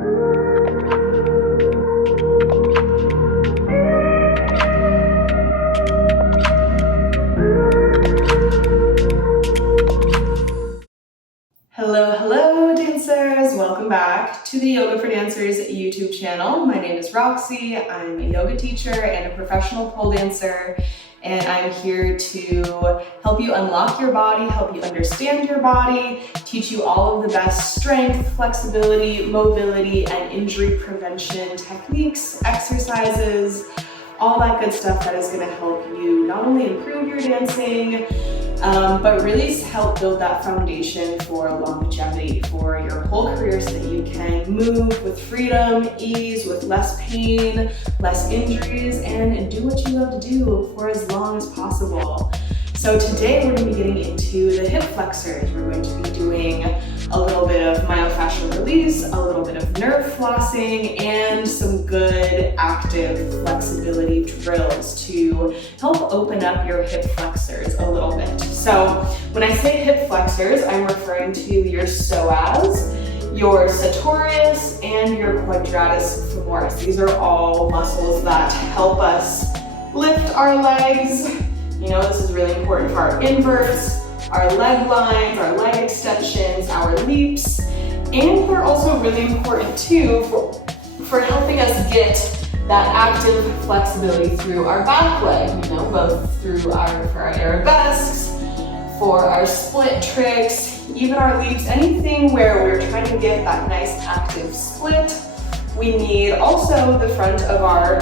Hello dancers, welcome back to the Yoga for Dancers YouTube channel. My name is Roxy, I'm a yoga teacher and a professional pole dancer, and I'm here to help you unlock your body, help you understand your body, teach you all of the best strength, flexibility, mobility, and injury prevention techniques, exercises, all that good stuff that is going to help you not only improve your dancing, but really help build that foundation for longevity for your whole career so that you can move with freedom, ease, with less pain, less injuries, and do what you love to do for as long as possible. So today we're going to be getting into the hip flexors. We're going to be doing a little bit of myofascial release, a little bit of nerve flossing, and some good active flexibility drills to help open up your hip flexors a little bit. So when I say hip flexors, I'm referring to your psoas, your sartorius, and your quadratus femoris. These are all muscles that help us lift our legs. You know, this is really important for our inverts, our leg lines, our leg extensions, our leaps, and they're also really important too for helping us get that active flexibility through our back leg, you know, both for our arabesques, for our split tricks, even our leaps, anything where we're trying to get that nice active split. We need also the front of our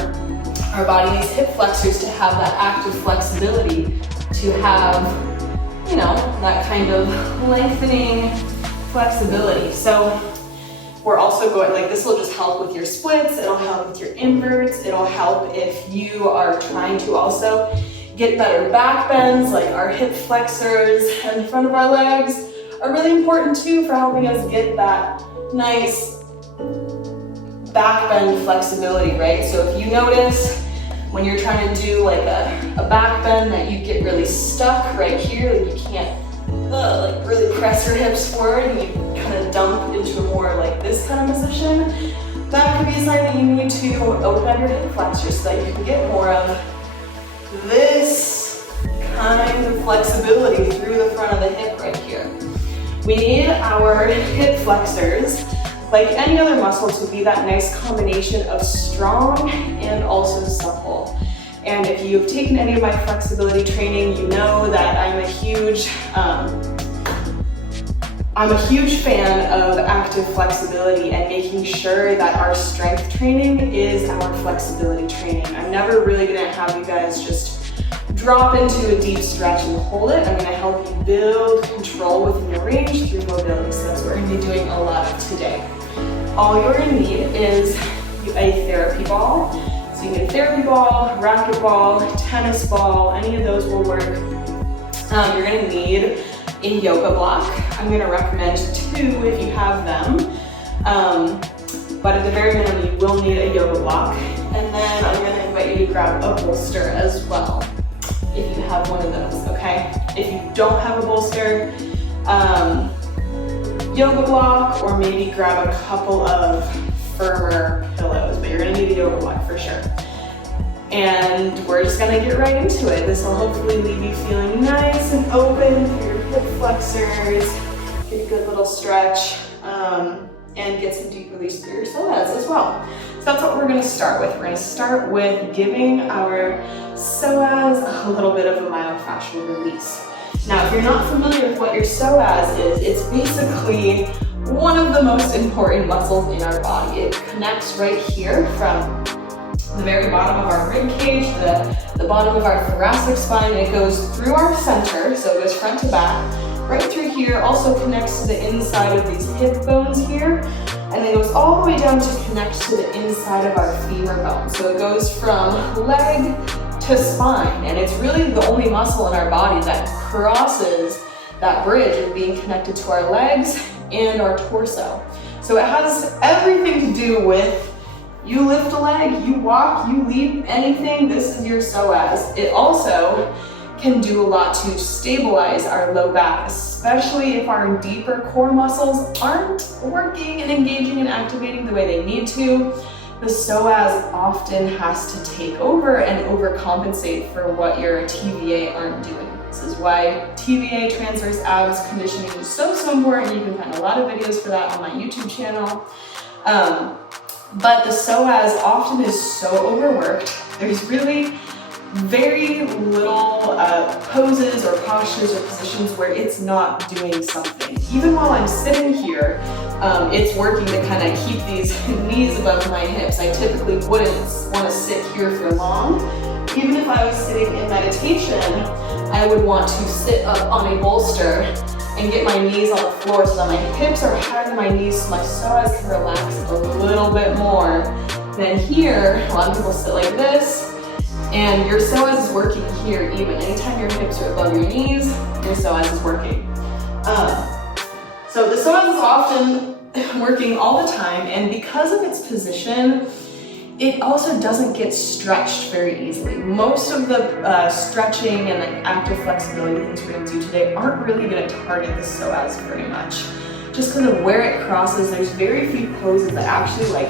body, these hip flexors, to have that active flexibility, to have, you know, that kind of lengthening flexibility. So we're also going, like, this will just help with your splits, it'll help with your inverts, it'll help if you are trying to also get better back bends, like our hip flexors and the front of our legs are really important too for helping us get that nice back bend flexibility, right? So if you notice when you're trying to do like a back bend that you get really stuck right here, and you can't like really press your hips forward and you kind of dump into a more like this kind of position, that could be a sign that you need to open up your hip flexors so that you can get more of this kind of flexibility through the front of the hip right here. We need our hip flexors, like any other muscle, to be that nice combination of strong and also supple. And if you've taken any of my flexibility training, you know that I'm a huge fan of active flexibility and making sure that our strength training is our flexibility training. I'm never really gonna have you guys just drop into a deep stretch and hold it. I'm gonna help you build control within your range through mobility. So that's what we're gonna be doing a lot of today. All you're gonna need is a therapy ball. So you need a therapy ball, racket ball, tennis ball, any of those will work. You're gonna need a yoga block. I'm gonna recommend 2 if you have them. But at the very minimum, you will need a yoga block. And then I'm gonna invite you to grab a bolster as well, if you have one of those, okay? If you don't have a bolster, yoga block, or maybe grab a couple of firmer pillows, but you're gonna need a yoga block for sure. And we're just gonna get right into it. This will hopefully leave you feeling nice and open through your hip flexors, get a good little stretch, and get some deep release through your psoas as well. So that's what we're gonna start with. We're gonna start with giving our psoas a little bit of a myofascial release. Now, if you're not familiar with what your psoas is, it's basically one of the most important muscles in our body. It connects right here from the very bottom of our rib cage, the bottom of our thoracic spine. It goes through our center, so it goes front to back, right through here, also connects to the inside of these hip bones here, and then goes all the way down to connect to the inside of our femur bone. So it goes from leg to spine, and it's really the only muscle in our body that crosses that bridge of being connected to our legs and our torso. So it has everything to do with you lift a leg, you walk, you leap, anything, this is your psoas. It also can do a lot to stabilize our low back, especially if our deeper core muscles aren't working and engaging and activating the way they need to. The psoas often has to take over and overcompensate for what your TVA aren't doing. This is why TVA, transverse abs conditioning, is so important. You can find a lot of videos for that on my YouTube channel. But the psoas often is so overworked. There's really very little poses or postures or positions where it's not doing something. Even while I'm sitting here, it's working to kind of keep these knees above my hips. I typically wouldn't want to sit here for long. Even if I was sitting in meditation, I would want to sit up on a bolster and get my knees on the floor so that my hips are higher than my knees so my psoas can relax a little bit more. Then here, a lot of people sit like this, and your psoas is working here even. Anytime your hips are above your knees, your psoas is working. So the psoas is often working all the time, and because of its position, it also doesn't get stretched very easily. Most of the stretching and like active flexibility things we're gonna do today aren't really gonna target the psoas very much. Just because of where it crosses, there's very few poses that actually like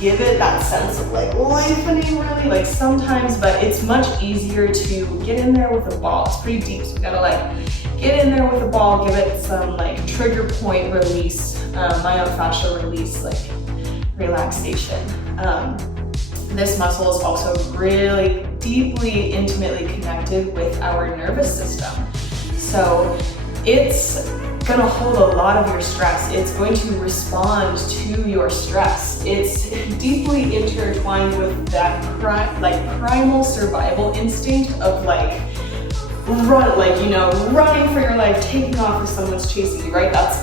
give it that sense of like lengthening really, like sometimes, but it's much easier to get in there with a ball. It's pretty deep, so we gotta like get in there with a ball, give it some like trigger point release, myofascial release, like relaxation. This muscle is also really deeply, intimately connected with our nervous system. So it's gonna hold a lot of your stress. It's going to respond to your stress. It's deeply intertwined with that primal survival instinct of like, running for your life, taking off if someone's chasing you, right? That's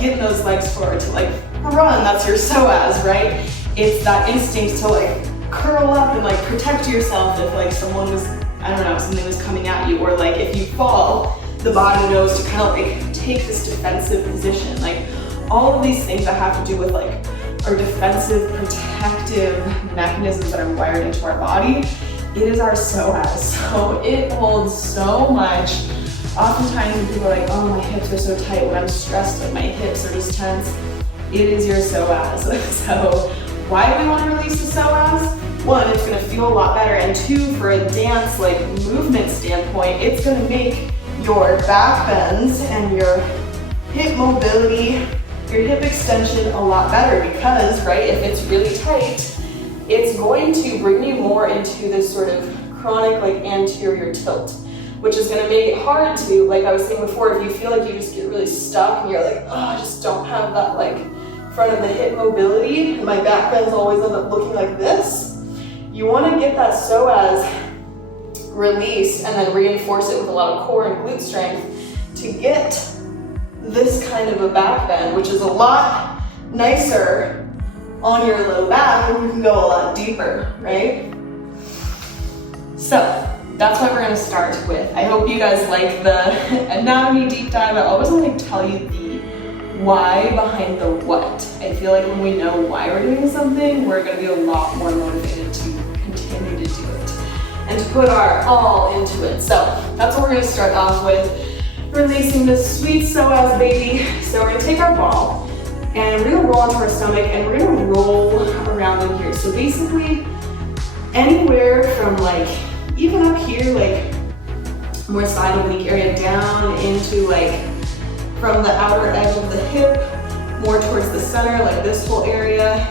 getting those legs forward to like run, that's your psoas, right? It's that instinct to like curl up and like protect yourself if like someone was, I don't know, something was coming at you, or like if you fall, the body knows to kind of like take this defensive position. Like all of these things that have to do with like our defensive protective mechanisms that are wired into our body, it is our psoas. So it holds so much. Oftentimes when people are like, oh, my hips are so tight, when I'm stressed, like my hips are just tense, it is your psoas. So why do we want to release the psoas? One, it's going to feel a lot better, and two, for a dance like movement standpoint, it's going to make your back bends and your hip mobility, your hip extension a lot better, because, right, if it's really tight, it's going to bring you more into this sort of chronic like anterior tilt, which is going to make it hard to, like I was saying before, if you feel like you just get really stuck and you're like, oh, I just don't have that like front of the hip mobility, and my back bends always end up looking like this. You want to get that psoas released and then reinforce it with a lot of core and glute strength to get this kind of a back bend, which is a lot nicer on your low back, and you can go a lot deeper, right? So that's what we're going to start with. I hope you guys like the anatomy deep dive. I always want to tell you the why behind the what. I feel like when we know why we're doing something, we're going to be a lot more motivated to continue to do it and to put our all into it. So that's what we're going to start off with, releasing this sweet psoas baby. So we're going to take our ball and we're going to roll onto our stomach, and we're going to roll around in here. So basically anywhere from like even up here, like more side oblique area, down into like from the outer edge of the hip, more towards the center, like this whole area,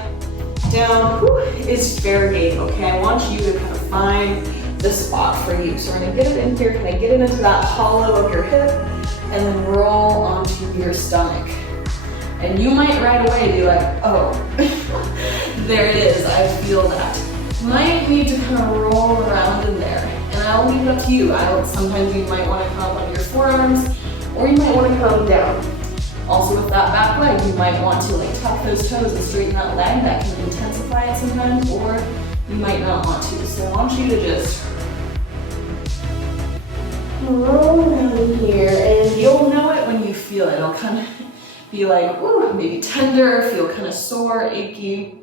down, is fair game, okay? I want you to kind of find the spot for you. So we're gonna get it in here, kind of get it into that hollow of your hip, and then roll onto your stomach. And you might right away be like, oh, there it is, I feel that. You might need to kind of roll around in there, and I'll leave it up to you. Sometimes you might want to come up on your forearms, or you might want to come down. Also with that back leg, you might want to like tuck those toes and straighten that leg. That can intensify it sometimes, or you might not want to. So I want you to just roll around in here, and you'll know it when you feel it. It'll kind of be like, ooh, maybe tender, feel kind of sore, achy.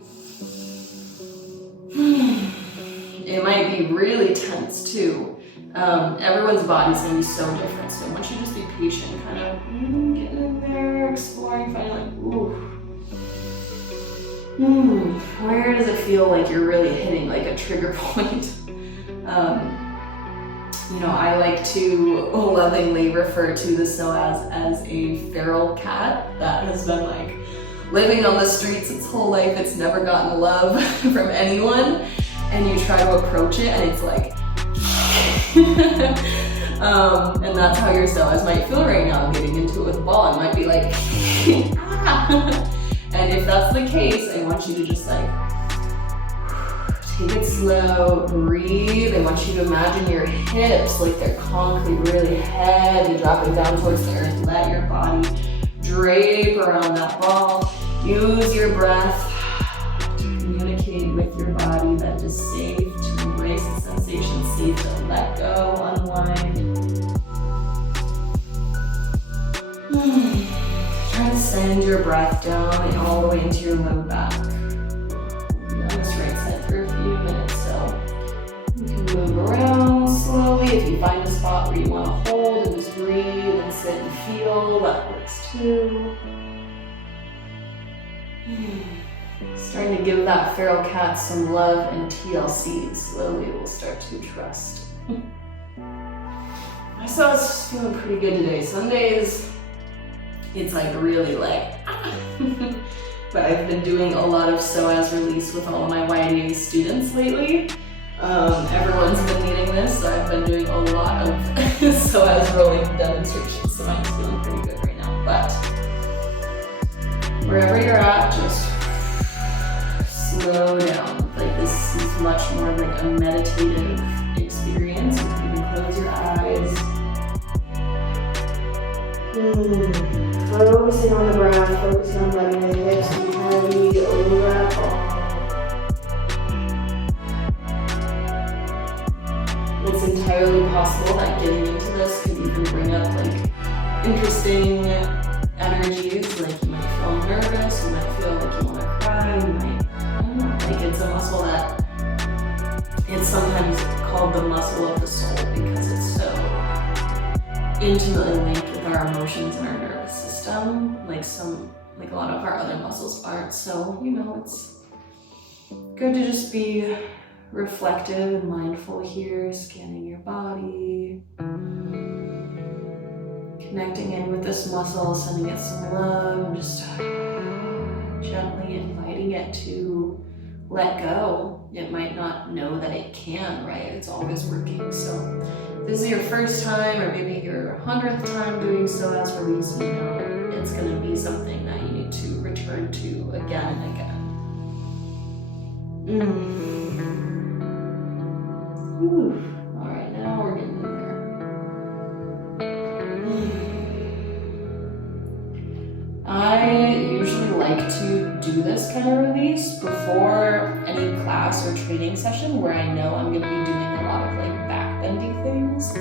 It might be really tense too. Everyone's body's gonna be so different, so I want you to just be patient, kind of getting in there, exploring, finding like, where does it feel like you're really hitting like a trigger point? You know, I like to lovingly refer to the psoas as a feral cat that has been like living on the streets its whole life. It's never gotten love from anyone, and you try to approach it and it's like and that's how your psoas might feel right now, getting into it with a ball. It might be like and if that's the case, I want you to just like take it slow, breathe. I want you to imagine your hips like they're concrete, really heavy, dropping down towards the earth. Let your body drape around that ball. Use your breath to communicate with your body that it's safe to embrace the sensation, safe to let go, unwind. Try to send your breath down and all the way into your low back. Be on this right side for a few minutes, so you can move around slowly. If you find a spot where you want to hold and just breathe and sit and feel, that works too. Starting to give that feral cat some love and TLC. Slowly it will start to trust. My psoas is feeling pretty good today. Some days it's like really like but I've been doing a lot of psoas release with all of my YDA students lately. Everyone's been needing this, so I've been doing a lot of psoas rolling demonstrations, so I'm feeling pretty good right now. But wherever you're at, just slow down. Like this is much more like a meditative experience. You can even close your eyes. Focusing on the breath, focusing on letting the hips be heavy over that ball. It's entirely possible that getting into this could even bring up like interesting energies, like you might feel nervous, you might feel like you want to cry, you might, I don't know, like it's a muscle that, it's sometimes called the muscle of the soul because it's so intimately linked with our emotions and our nervous system, like a lot of our other muscles aren't. So, you know, it's good to just be reflective and mindful here, scanning your body, connecting in with this muscle, sending it some love, and just gently inviting it to let go. It might not know that it can, right? It's always working. So if this is your first time, or maybe your 100th time doing psoas release, you know it's going to be something that you need to return to again and again. All right, now we're getting in there. I usually like to do this kind of release before any class or training session where I know I'm going to be doing a lot of like back bendy things.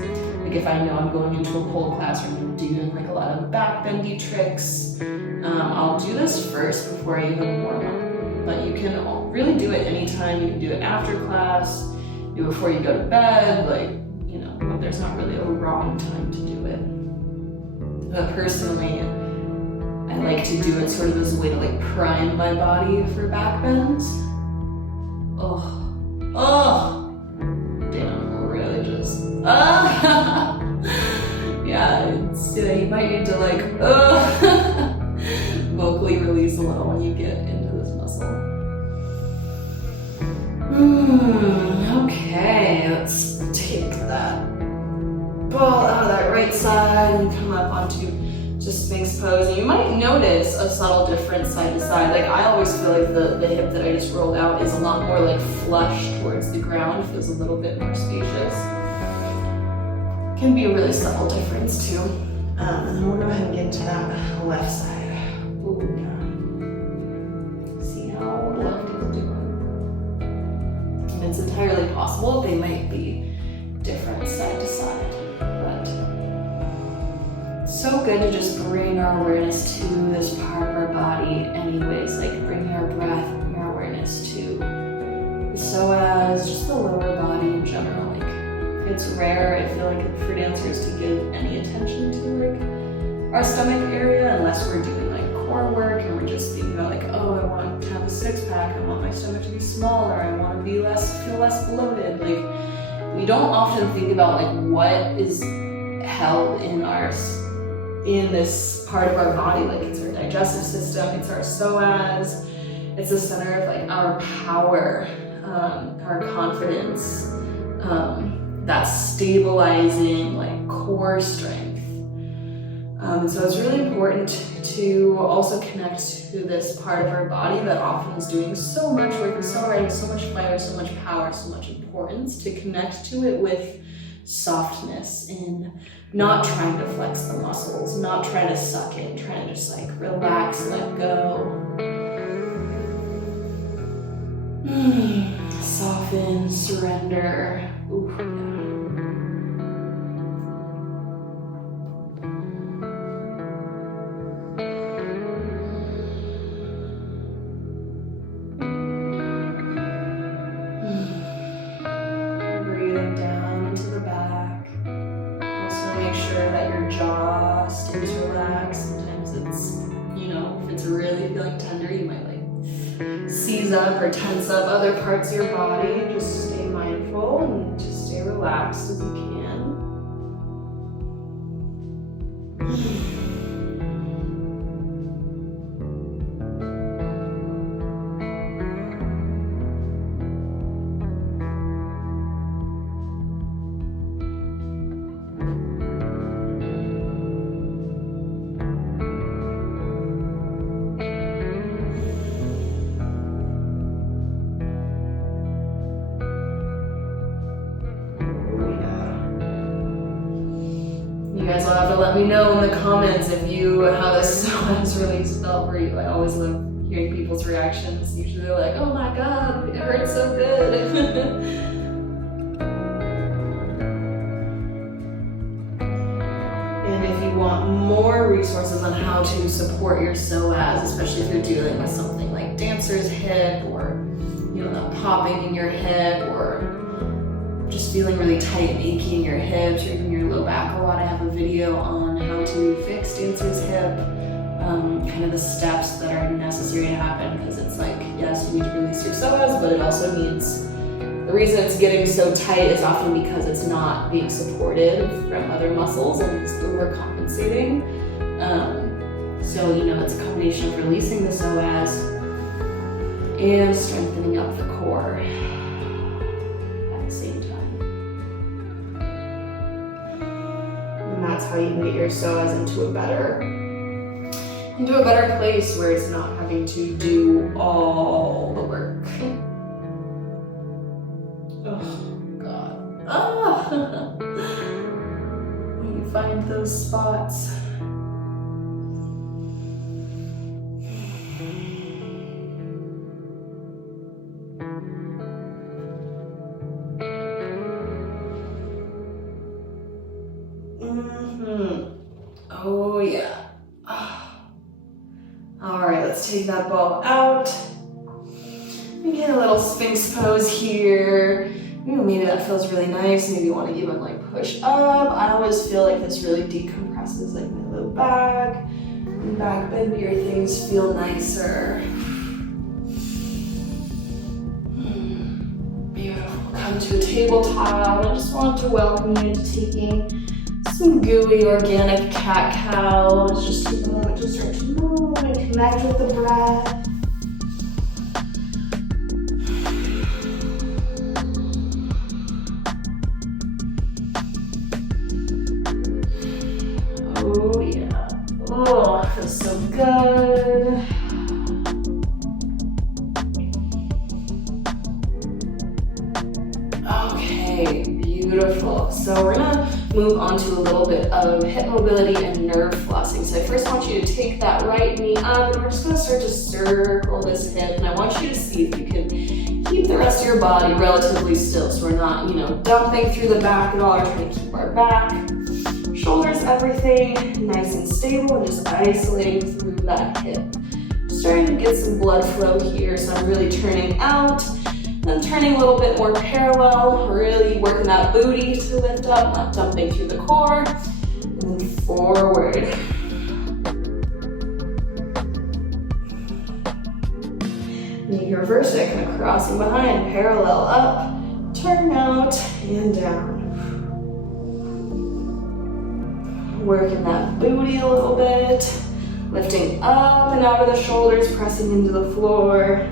Like if I know I'm going into a pole class or I'm going to be doing like a lot of back bendy tricks, I'll do this first before I even warm up. But you can really do it anytime. You can do it after class, do it before you go to bed, like, you know, there's not really a wrong time to do it. But personally, I like to do it sort of as a way to like prime my body for back bends. Damn, really just, yeah, you might need to like, vocally release a little when you get into this muscle. Okay, let's take that ball out of that right side and come up onto just Sphinx pose. And you might notice a subtle difference side to side. Like I always feel like the hip that I just rolled out is a lot more like flush towards the ground, feels a little bit more spacious. Can be a really subtle difference too. And then we'll go ahead and get into that left side. Ooh, yeah. See how the left is doing. And it's entirely possible they might be different side to side, but so good to just bring our awareness to this part of our body anyways, like bringing our breath, bringing our awareness to the psoas, just the lower body in general, like It's rare, I feel like, for dancers to give any attention to like our stomach area unless we're doing like core work and we're just thinking about like, oh, I want to have a six-pack, I want my stomach to be smaller, I want to be feel less bloated. Like, we don't often think about like what is held in this part of our body. Like, it's our digestive system, it's our psoas, it's the center of like our power, our confidence, that stabilizing like core strength. So it's really important to also connect to this part of our body that often is doing so much work, so hard, so much fire, so much power, so much importance, to connect to it with softness and not trying to flex the muscles, not trying to suck in, trying to just like relax, let go. Soften, surrender. Ooh, yeah. Breathing down into the back. Also make sure that your jaw stays relaxed. Sometimes it's, if it's really feeling tender, you might like seize up or tense up other parts of your body. Just stay mindful and just stay relaxed as you can. You guys will have to let me know in the comments how this psoas release felt for you. I always love hearing people's reactions. Usually they're like, oh my God, it hurts so good. And if you want more resources on how to support your psoas, especially if you're dealing with something like dancer's hip, or that popping in your hip, or just feeling really tight and achy in your hips, or even your low back a lot, I have a video on how to fix dancer's hip, kind of the steps that are necessary to happen, because it's like, yes, you need to release your psoas, but it also means, the reason it's getting so tight is often because it's not being supported from other muscles and it's overcompensating. So, it's a combination of releasing the psoas and strengthening up the core at the same time. And that's how you can get your psoas into a better place where it's not having to do all the work. Oh God. When you find those spots. Oh yeah. All right, let's take that ball out. We get a little Sphinx pose here. Maybe that feels really nice. Maybe you want to even like push up. I always feel like this really decompresses like my low back. And back bendier things feel nicer. Beautiful. Come to a tabletop. I just want to welcome you to taking some gooey organic cat-cow. Let's just take a moment to start to move and connect with the breath. Oh yeah. Oh, feels so good. Okay, beautiful. So we're gonna move on to a little bit of hip mobility and nerve flossing. So I first want you to take that right knee up, and we're just gonna start to circle this hip, and I want you to see if you can keep the rest of your body relatively still, so we're not, dumping through the back at all. We're trying to keep our back, shoulders, everything nice and stable, and just isolating through that hip. Starting to get some blood flow here, so I'm really turning out, Then turning a little bit more parallel, really working that booty to lift up, not dumping through the core. And then forward. And you can reverse it, kind of crossing behind, parallel up, turn out, and down. Working that booty a little bit, lifting up and out of the shoulders, pressing into the floor.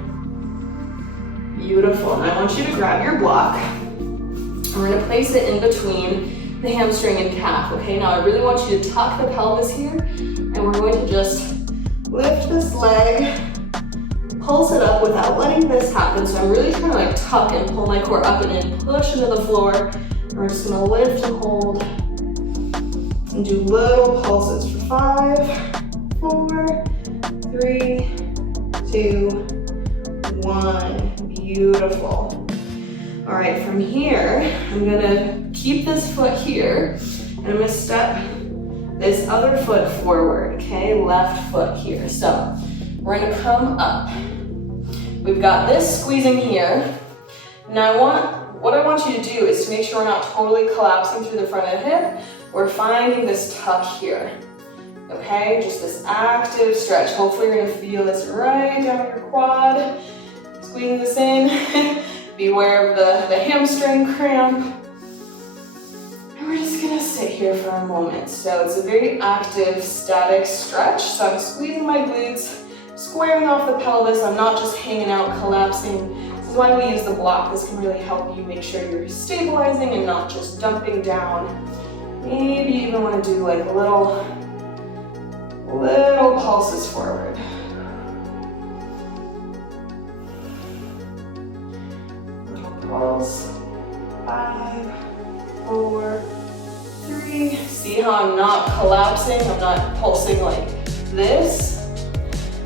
Beautiful. And I want you to grab your block. We're going to place it in between the hamstring and calf. Okay, now I really want you to tuck the pelvis here, and we're going to just lift this leg, pulse it up without letting this happen. So I'm really trying to like tuck and pull my core up and in, push into the floor. And we're just going to lift and hold. And do little pulses for 5, 4, 3, 2, 1. Beautiful. All right, from here, I'm gonna keep this foot here, and I'm gonna step this other foot forward, okay? Left foot here. So we're gonna come up. We've got this squeezing here. Now what I want you to do is to make sure we're not totally collapsing through the front of the hip. We're finding this tuck here, okay? Just this active stretch. Hopefully you're gonna feel this right down your quad. Squeezing this in. Beware of the hamstring cramp. And we're just gonna sit here for a moment. So it's a very active, static stretch. So I'm squeezing my glutes, squaring off the pelvis. I'm not just hanging out, collapsing. This is why we use the block. This can really help you make sure you're stabilizing and not just dumping down. Maybe you even want to do like little pulses forward. Little pulse. 5, 4, 3. See how I'm not collapsing? I'm not pulsing like this.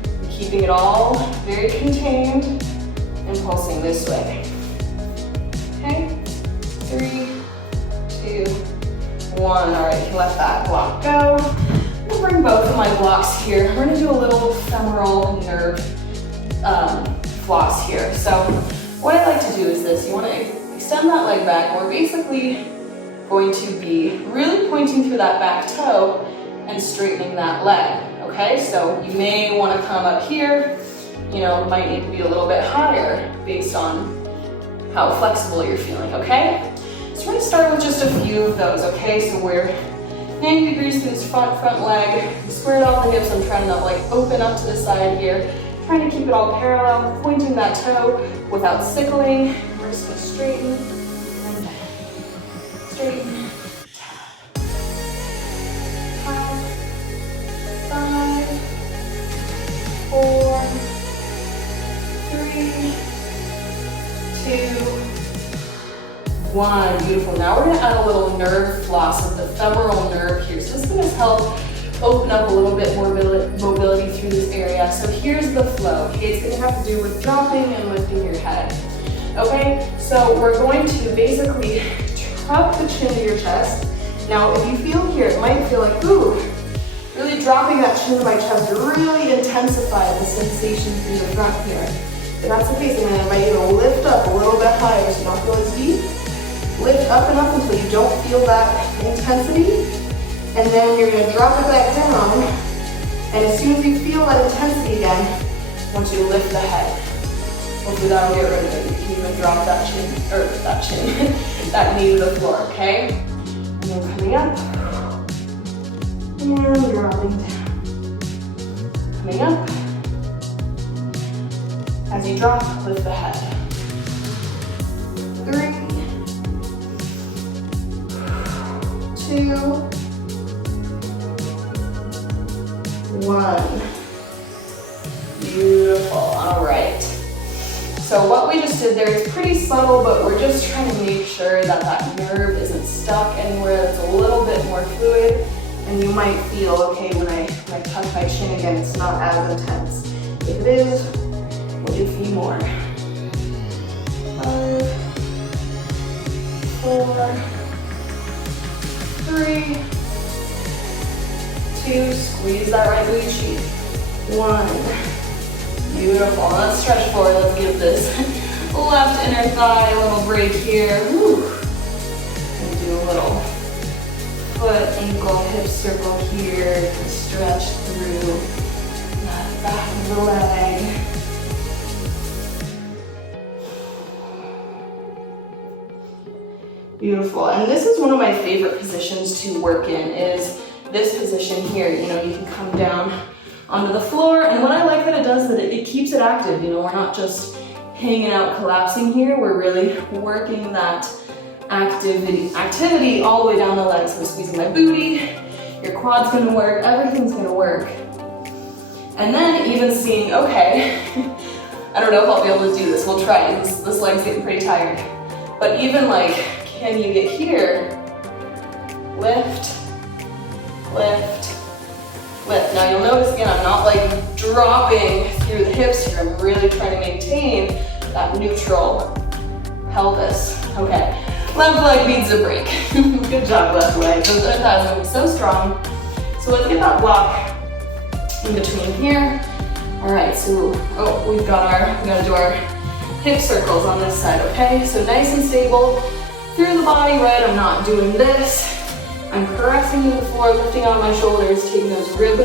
I'm keeping it all very contained and pulsing this way. Okay? 3, 2, 1. All right, you can let that block go. We'll bring both of my blocks here. We're gonna do a little femoral nerve floss here. So what I like to do is this. You wanna extend that leg back. We're basically going to be really pointing through that back toe and straightening that leg, okay? So you may wanna come up here. You know, might need to be a little bit higher based on how flexible you're feeling, okay? So we're gonna start with just a few of those, okay? So we're 90 degrees to this front leg, squared off the hips. I'm trying to like open up to the side here, trying to keep it all parallel, pointing that toe without sickling. We're just gonna straighten and down, straighten, down. 5, 4, 3, 2, 1. Beautiful. Now we're going to add a little nerve floss of the femoral nerve here. So this is going to help open up a little bit more mobility through this area. So here's the flow. Okay, it's going to have to do with dropping and lifting your head. Okay, so we're going to basically tuck the chin to your chest. Now if you feel here, it might feel like, ooh, really dropping that chin to my chest to really intensify the sensation through the front here. If that's the case, I'm going to invite you to lift up a little bit higher so you don't feel as deep. Lift up and up until you don't feel that intensity. And then you're going to drop it back down. And as soon as you feel that intensity again, I want you to lift the head. Hopefully that'll get rid of it. You can even drop that that knee to the floor, okay? And then coming up. And dropping down. Coming up. As you drop, lift the head. 3, 2, 1. Beautiful. All right. So what we just did there is pretty subtle, but we're just trying to make sure that that nerve isn't stuck anywhere. That's a little bit more fluid. And you might feel, okay, when I tuck my chin again, it's not as intense. If it is, we'll do a few more. 5, 4, 3, 2, squeeze that right booty cheek. 1. Beautiful. Let's stretch forward. Let's give this left inner thigh, a little break here. Woo. And do a little foot, ankle, hip circle here. Stretch through the back of the leg. Beautiful. And this is one of my favorite positions to work in, is this position here. You know, you can come down onto the floor, and what I like that it does is that it keeps it active. You know, we're not just hanging out, collapsing here. We're really working that activity all the way down the legs. So I'm squeezing my booty, your quad's gonna work, everything's gonna work. And then even seeing, okay, I don't know if I'll be able to do this. We'll try it. This leg's getting pretty tired. But even like, can you get here? Lift, lift, lift. Now you'll notice again, I'm not like dropping through the hips here. I'm really trying to maintain that neutral pelvis. Okay, left leg needs a break. Good job, left leg. Those other thighs are gonna be so strong. So let's get that block in between here. All right, so, we gotta do our hip circles on this side, okay? So nice and stable through the body, right? I'm not doing this. I'm caressing to the floor, lifting out my shoulders, taking those rib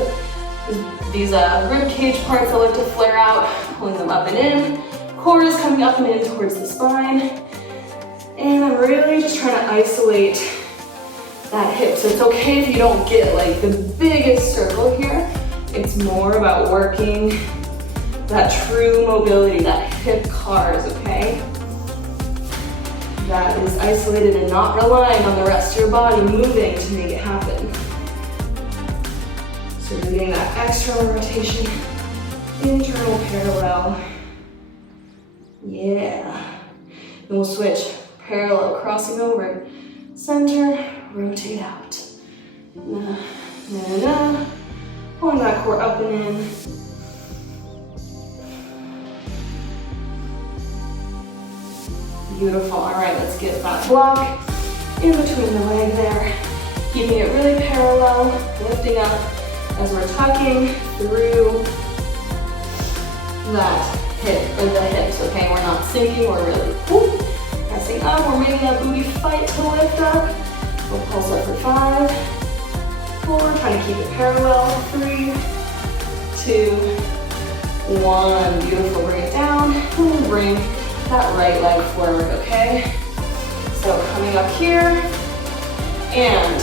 cage parts that like to flare out, pulling them up and in. Core is coming up and in towards the spine. And I'm really just trying to isolate that hip. So it's okay if you don't get like the biggest circle here. It's more about working that true mobility, that hip cars, okay? That is isolated and not relying on the rest of your body moving to make it happen. So you're getting that external rotation, internal parallel. Yeah. Then we'll switch. Parallel, crossing over. Center, rotate out. Na, na, na. Pulling that core up and in. Beautiful. All right, let's get that block in between the leg there. Keeping it really parallel, lifting up as we're tucking through that hip, or the hips, okay? We're not sinking, we're really pressing up. We're making that booty fight to lift up. We'll pulse up for 5, 4, trying to keep it parallel. 3, 2, 1. Beautiful, bring it down. And bring that right leg forward, okay? So coming up here and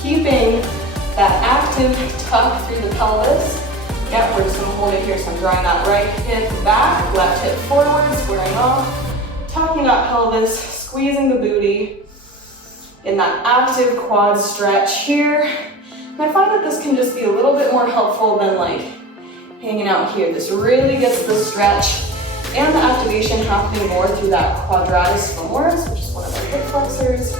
keeping that active tuck through the pelvis. Yeah, we're just gonna hold it here. So I'm drawing that right hip back, left hip forward, squaring off, tucking that pelvis, squeezing the booty in that active quad stretch here. And I find that this can just be a little bit more helpful than like hanging out here. This really gets the stretch and the activation happening more through that quadratus femoris, which is one of our hip flexors.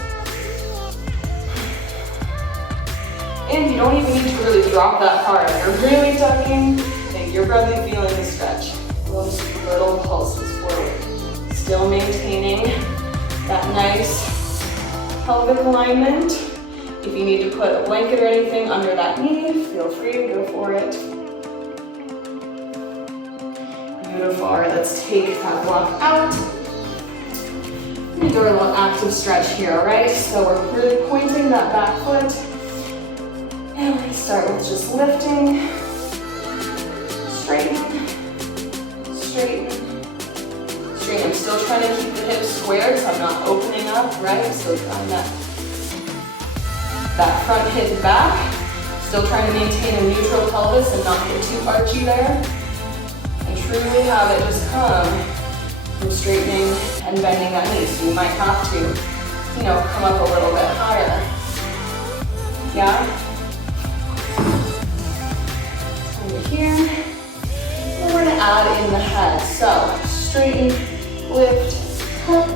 And you don't even need to really drop that hard. You're really tucking, and you're probably feeling the stretch. Those little pulses forward. Still maintaining that nice pelvic alignment. If you need to put a blanket or anything under that knee, feel free to go for it. Beautiful. All right, let's take that block out. And do our little active stretch here, all right? So we're really pointing that back foot. And we start with just lifting, straightening, straightening, straightening. I'm still trying to keep the hips squared, so I'm not opening up, right? I'm still trying that front hip back. Still trying to maintain a neutral pelvis and not get too archy there. Truly have it just come from straightening and bending that knee. So you might have to, come up a little bit higher. Yeah? Over here. And we're gonna add in the head. So straighten, lift, up.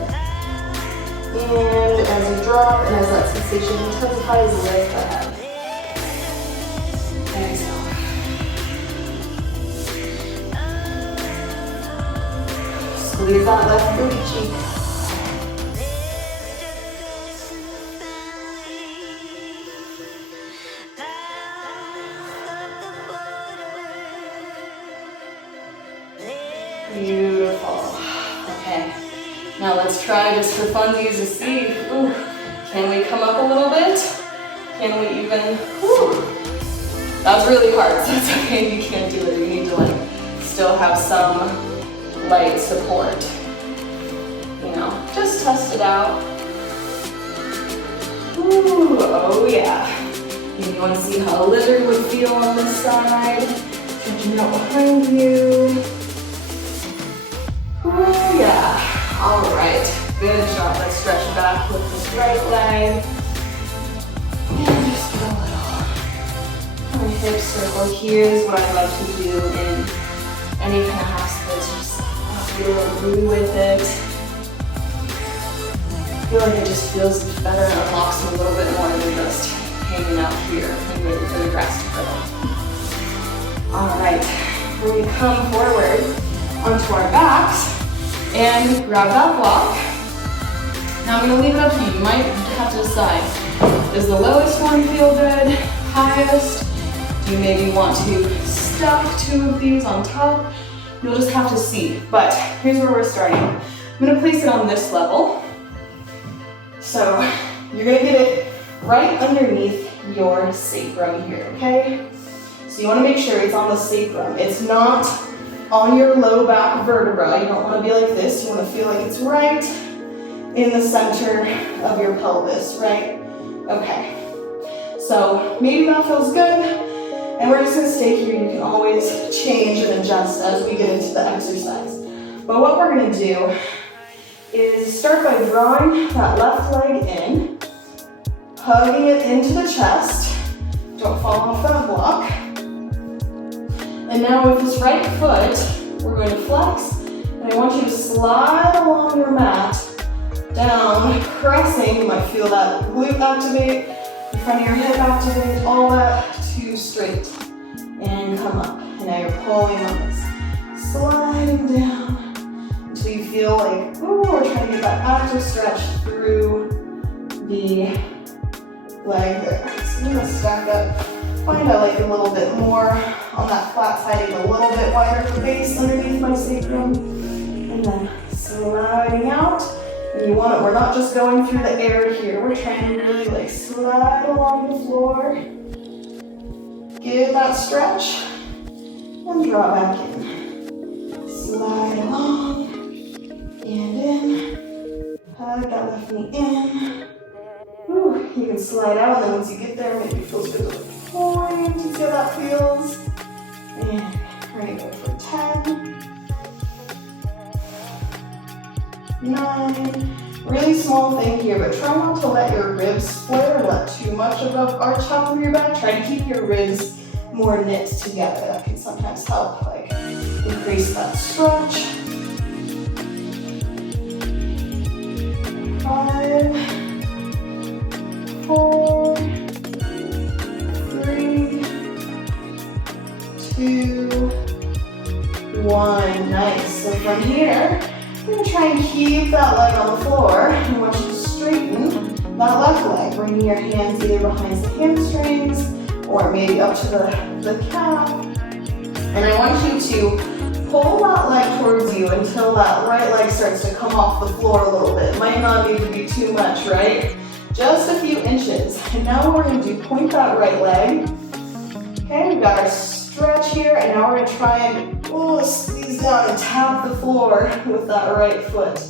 And as you drop and as that sensation intensifies, lift the head. Exhale. Squeeze that left booty cheek. Beautiful. Okay. Now let's try just for funsies to see, ooh, can we come up a little bit? Can we even, whew. That was really hard, so it's okay if you can't do it. You need to like still have some light support. You know, just test it out. Ooh, oh yeah. Maybe you want to see how a lizard would feel on this side. Stretching out behind you. Ooh, yeah. All right, good job. Let's stretch back with this right leg. And just get a little hip circle. Here's what I love to do in any kind of half splits. Just get a little groovy with it. I feel like it just feels better and unlocks them a little bit more than just hanging out here and waiting for the grass to grow. All right, we're going to come forward onto our backs and grab that block. Now I'm going to leave it up to you. You might have to decide, does the lowest one feel good, highest? Do you maybe want to stack two of these on top? You'll just have to see, but here's where we're starting. I'm going to place it on this level. So you're going to get it right underneath your sacrum here, okay? So you want to make sure it's on the sacrum. It's not on your low back vertebra. You don't want to be like this. You want to feel like it's right in the center of your pelvis, right? Okay. So maybe that feels good. And we're just going to stay here. You can always change and adjust as we get into the exercise. But what we're going to do is start by drawing that left leg in, hugging it into the chest. Don't fall off that block. And now with this right foot, we're going to flex. And I want you to slide along your mat, down, pressing. You might feel that glute activate, the front of your hip activate, all that to straight. And come up. And now you're pulling on this. Sliding down until you feel like, ooh, we're trying to get that active stretch through the leg there. So I'm gonna stack up. Find I like a little bit more on that flat side, even a little bit wider for base underneath my sacrum. And then sliding out. And you want it, we're not just going through the air here. We're trying to really like slide along the floor. Give that stretch. And draw back in. Slide along. And in. Hug that left knee in. Whew, you can slide out, and then once you get there, maybe it feels good to point. You see how that feels? And we're gonna go for 10, 9. Really small thing here, but try not to let your ribs split or let too much of an arch out from your back. Try to keep your ribs more knit together. That can sometimes help, like, increase that stretch. 5, 4, 3, 2, 1. Nice. So from here, we're going to try and keep that leg on the floor. I want you to straighten that left leg, bringing your hands either behind the hamstrings or maybe up to the calf. And I want you to pull that leg towards you until that right leg starts to come off the floor a little bit. It might not need to be too much, right? Just a few inches. And now what we're going to do, point that right leg. Okay, we've got our stretch here, and now we're going to try and squeeze down and tap the floor with that right foot.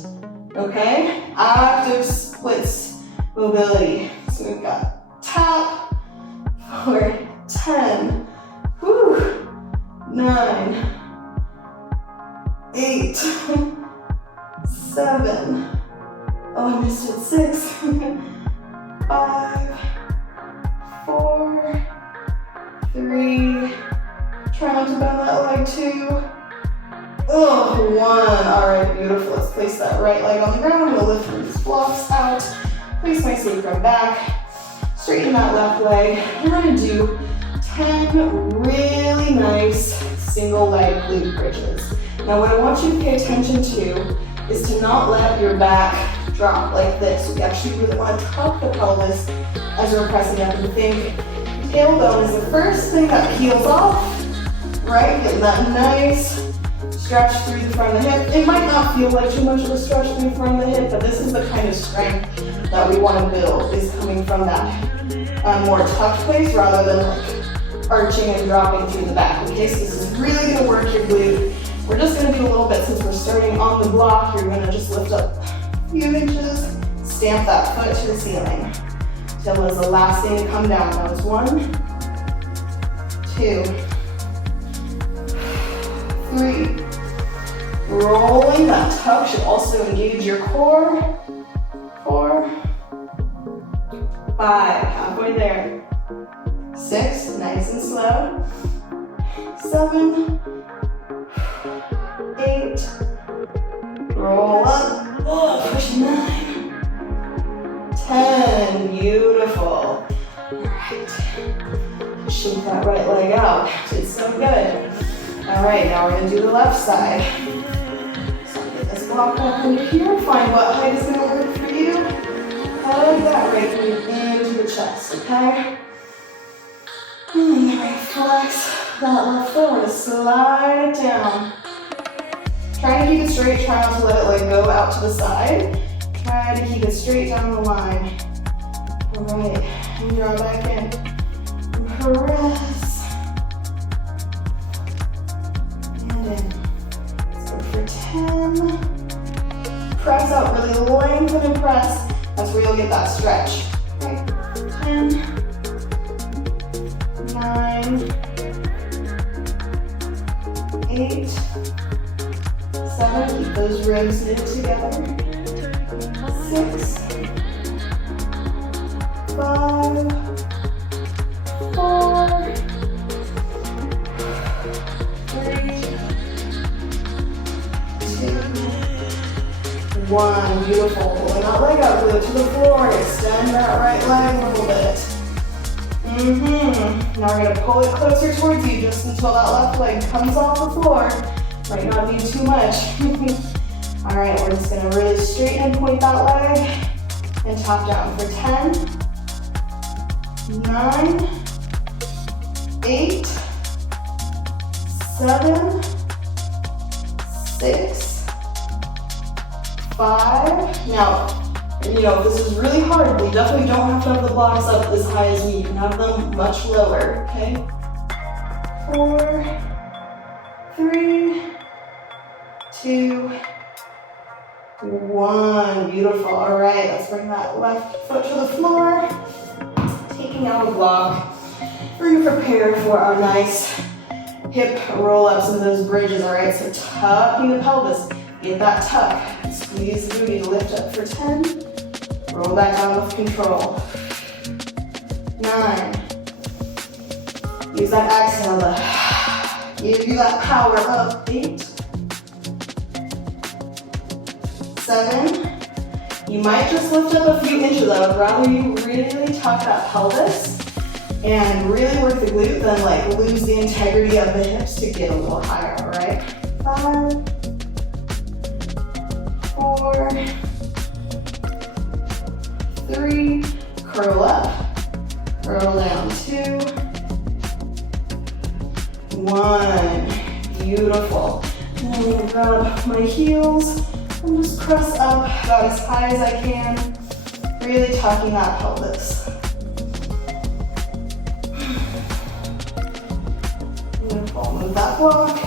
Okay, active splits mobility. So we've got tap for 10, 9, 8, 7, oh, I missed it, 6, 5, 4, 3, try not to bend that leg, 2, 1. All right, beautiful. Let's place that right leg on the ground. I'm gonna lift these blocks out, place my sacrum back, straighten that left leg. We're gonna do 10 really nice single leg glute bridges. Now what I want you to pay attention to is to not let your back drop like this. We actually really want to tuck the pelvis as we're pressing up, and think tailbone is the first thing that peels off, right? Getting that nice Stretch through the front of the hip. It might not feel like too much of a stretch through the front of the hip, but this is the kind of strength that we want to build, is coming from that more tucked place rather than like arching and dropping through the back. Okay, so this is really going to work your glute. We're just going to do a little bit, since we're starting on the block, you're going to just lift up a few inches, stamp that foot to the ceiling. Till is the last thing to come down. That was 1, 2, 3. Rolling, that tuck should also engage your core. 4, 5, halfway there. 6, nice and slow. 7, 8, roll up, push 9, 10, beautiful. All right, shake that right leg out, it's so good. All right, now we're gonna do the left side. So get this block back under here, find what height is gonna work for you. Hug that right knee into the chest, okay? And then right flex that left foot, we're gonna slide it down. Try to keep it straight, try not to let it like go out to the side. Try to keep it straight down the line. All right, and draw back in. Press. And in. Let's go for 10. Press out, really lengthen and press. That's where you'll get that stretch. Okay, 10, 9, 8, 7, keep those ribs knit together. 6, 5, 4, 3, 2, 1. Beautiful. Pulling that leg up, go to the floor. Extend that right leg a little bit. Now we're going to pull it closer towards you just until that left leg comes off the floor. Might not be too much. All right, we're just gonna really straighten and point that leg and tap down for 10, 9, 8, 7, 6, 5. Now, you know, if this is really hard, we definitely don't have to have the blocks up as high as me. You can have them much lower, okay? 4, 3, 2, 1. Beautiful. All right, let's bring that left foot to the floor. Taking out a block. We're gonna prepare for our nice hip roll-ups and those bridges. All right, so tucking the pelvis. Get that tuck. Squeeze the booty to lift up for 10. Roll back down with control. 9. Use that exhale to give you that power up. 8. 7. You might just lift up a few inches. I would rather you really tuck that pelvis and really work the glute than like lose the integrity of the hips to get a little higher, all right? 5, 4, 3, curl up, curl down, 2, 1. Beautiful. And I'm gonna grab my heels and just press up about as high as I can, really tucking that pelvis. Beautiful. Move that block.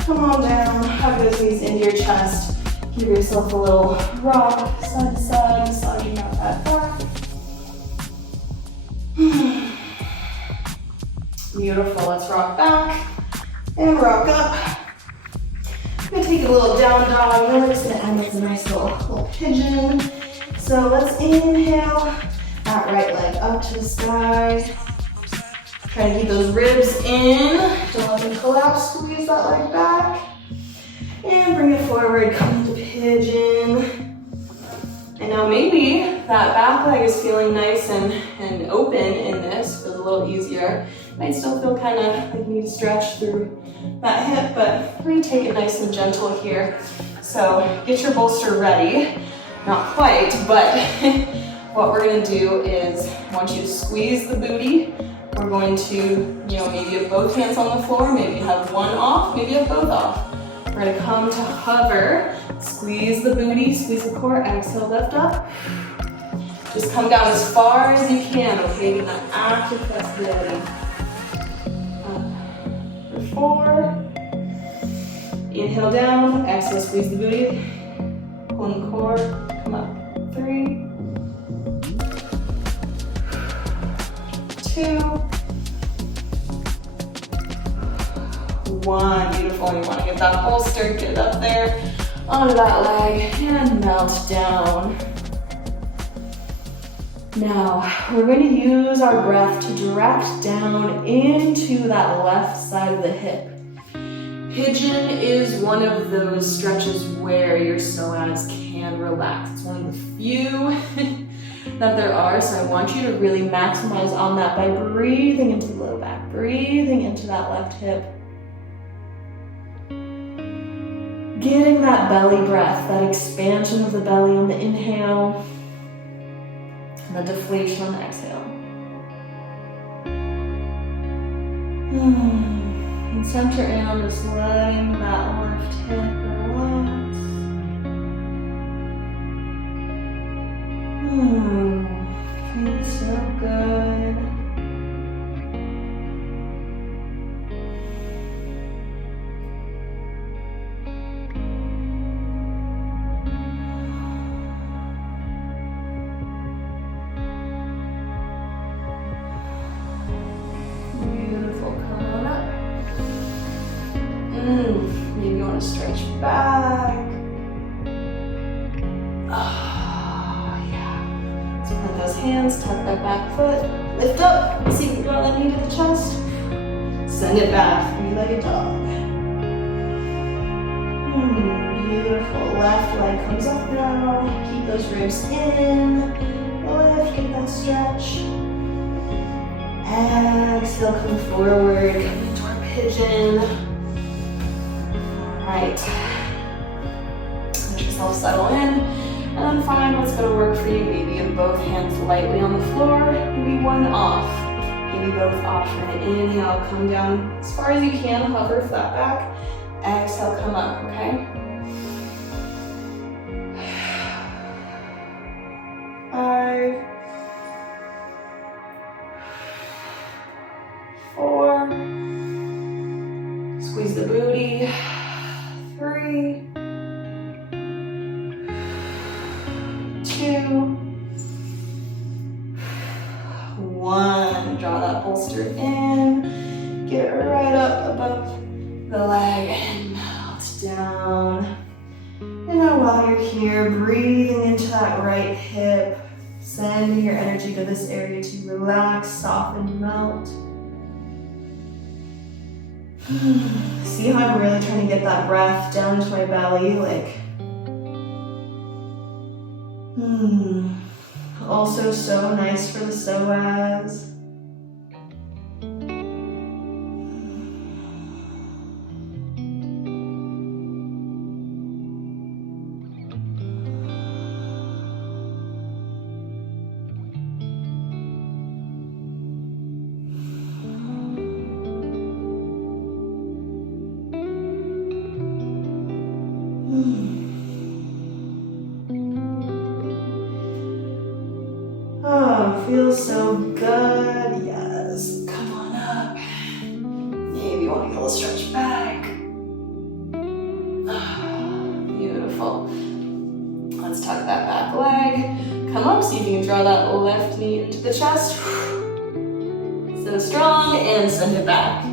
Come on down. Hug those knees into your chest. Give yourself a little rock, side to side, massaging out that back. Beautiful. Let's rock back and rock up. I'm gonna take a little down dog, and then we're just gonna end with a nice little pigeon. So let's inhale that right leg up to the sky. Try to keep those ribs in. Don't let them collapse. Squeeze that leg back. And bring it forward, come to pigeon. And now maybe that back leg is feeling nice and open in this. Feels a little easier. Might still feel kind of like you need to stretch through that hip, but we're gonna take it nice and gentle here. So get your bolster ready. Not quite, but what we're gonna do is I want you to squeeze the booty. We're going to, maybe have both hands on the floor, maybe have one off, maybe have both off. We're gonna come to hover. Squeeze the booty, squeeze the core, exhale, lift up. Just come down as far as you can, okay? Get that active flexibility. Up for 4. Inhale down, exhale, squeeze the booty. Pull the core, come up. 3, 2, 1. Beautiful. You want to get that bolster, get up there onto that leg and melt down. Now, we're going to use our breath to direct down into that left side of the hip. Pigeon is one of those stretches where your psoas can relax. It's one of the few that there are, so I want you to really maximize on that by breathing into the low back, breathing into that left hip. Getting that belly breath, that expansion of the belly on the inhale, and the deflation on the exhale. And center in, just letting that left hip relax. Feels so good. Maybe you want to stretch back. Oh, yeah. Let's plant those hands, tuck that back foot, lift up, see if you can draw that knee to the chest. Send it back, 3-legged dog. Beautiful. Left leg comes up now. Keep those ribs in. Lift, get that stretch. Exhale, come forward, come into our pigeon. Right. Let yourself settle in, and then find what's going to work for you. Maybe you have both hands lightly on the floor, maybe one off, maybe both off. And inhale, come down as far as you can, hover flat back. Exhale, come up, okay? 5, 4, squeeze the booty. 3, 2, 1. Draw that bolster in. Get right up above the leg and melt down. And now while you're here, breathing into that right hip, sending your energy to this area to relax, soften, melt. See how I'm really trying to get that breath down into my belly, like. Also so nice for the psoas. Oh, feels so good. Yes. Come on up. Maybe you want to get a little stretch back. Oh, beautiful. Let's tuck that back leg. Come up, see if you can draw that left knee into the chest. So strong, and send it back.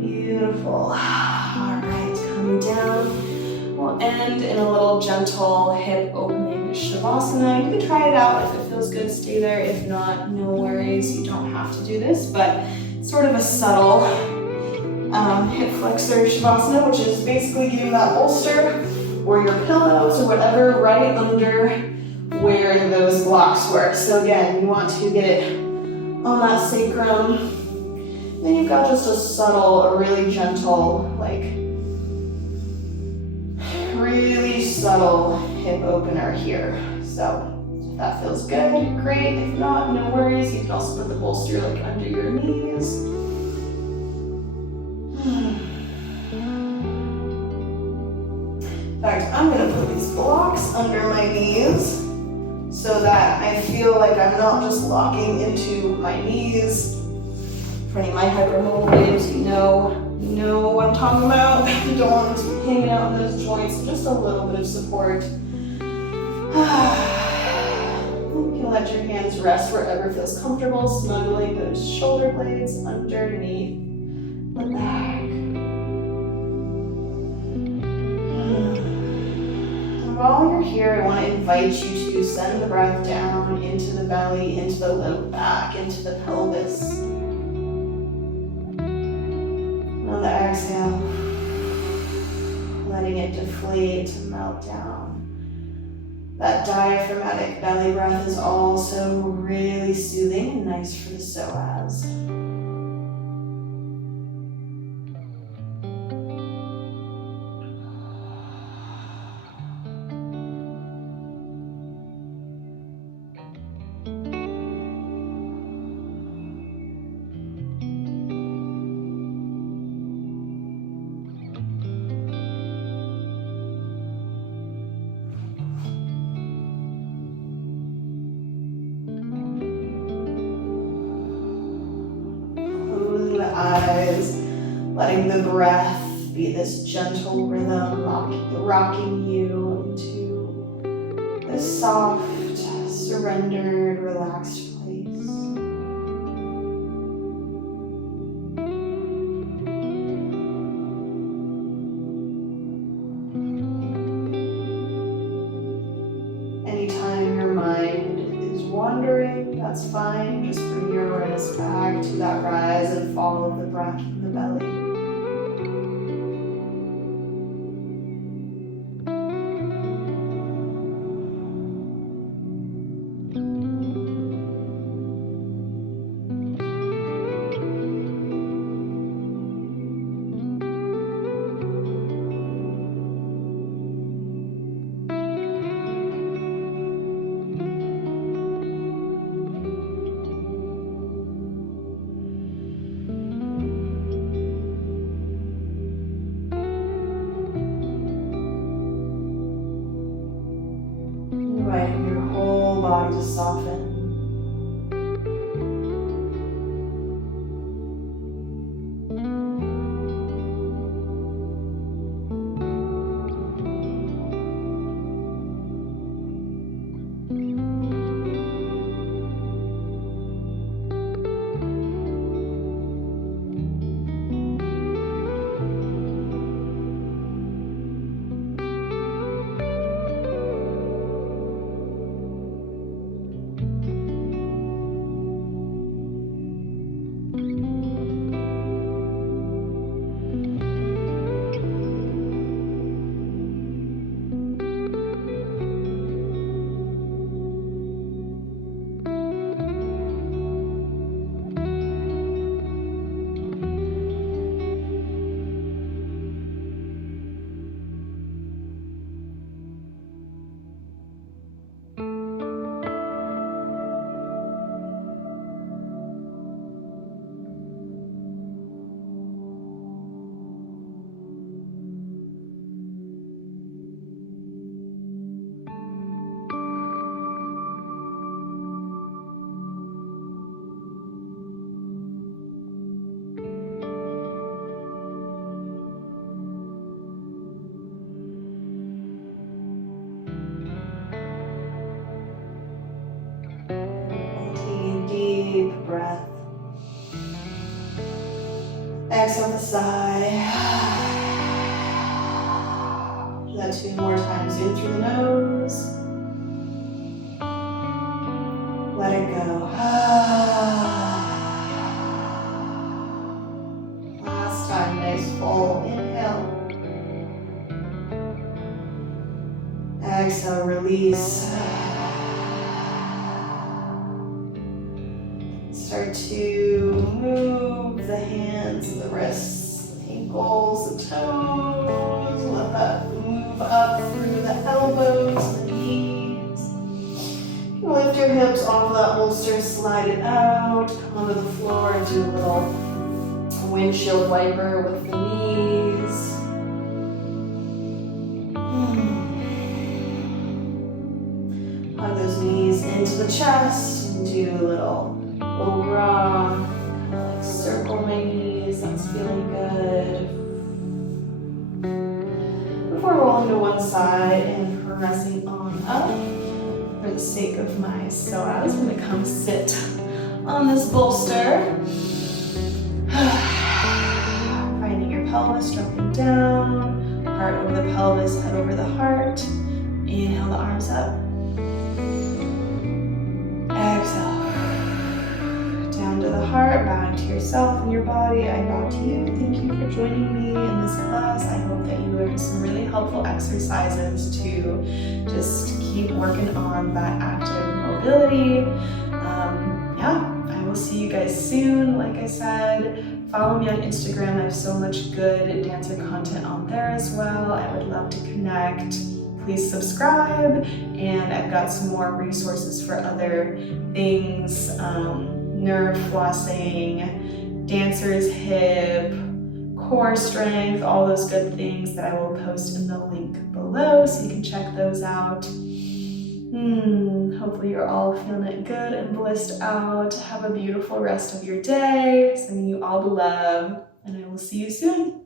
Beautiful. All right, coming down. We'll end in a little gentle hip opening shavasana. You can try it out. If it feels good, stay there. If not, no worries. You don't have to do this, but it's sort of a subtle hip flexor shavasana, which is basically getting that bolster or your pillows or whatever right under where those blocks were. So again, you want to get it on that sacrum. Then you've got just a subtle, a really gentle, like really subtle hip opener here. So if that feels good, great. If not, no worries. You can also put the bolster like under your knees. In fact, I'm gonna put these blocks under my knees so that I feel like I'm not just locking into my knees. For any of my hypermobile babes, you know what I'm talking about. You don't want them to be hanging out in those joints, so just a little bit of support. You can let your hands rest wherever feels comfortable, snuggling those shoulder blades underneath the back. And while you're here, I want to invite you to send the breath down into the belly, into the low back, into the pelvis. And on the exhale, letting it deflate and melt down. That diaphragmatic belly breath is also really soothing and nice for the psoas. Eyes, letting the breath be this gentle rhythm, rocking you into this soft, surrendered, relaxed place. Anytime your mind is wandering, that's fine. Just bring your awareness back to that rise and fall of the breath in the belly. Inviting your whole body to soften. Deep breath. Exhale on the side. Do that 2 more times. In through the nose. Let it go. Last time, nice full inhale. Exhale, release. Start to move the hands and the wrists, the ankles, the toes. Let that move up through the elbows, the knees. Lift your hips off of that bolster, slide it out. Come onto the floor and do a little windshield wiper with the knees. the chest and do a little rub, kind of like circle my knees. That's feeling good. Before rolling to one side and pressing on up, for the sake of my psoas, I'm going to come sit on this bolster. Finding your pelvis, dropping down, heart over the pelvis, head over the heart. Inhale the arms up. Exhale. Down to the heart, bowing to yourself and your body. I bow to you. Thank you for joining me in this class. I hope that you learned some really helpful exercises to just keep working on that active mobility. I will see you guys soon. Like I said, follow me on Instagram. I have so much good dancer content on there as well. I would love to connect. Please subscribe, and I've got some more resources for other things, nerve flossing, dancer's hip, core strength, all those good things that I will post in the link below so you can check those out. Hopefully you're all feeling it good and blissed out. Have a beautiful rest of your day. Sending you all the love, and I will see you soon.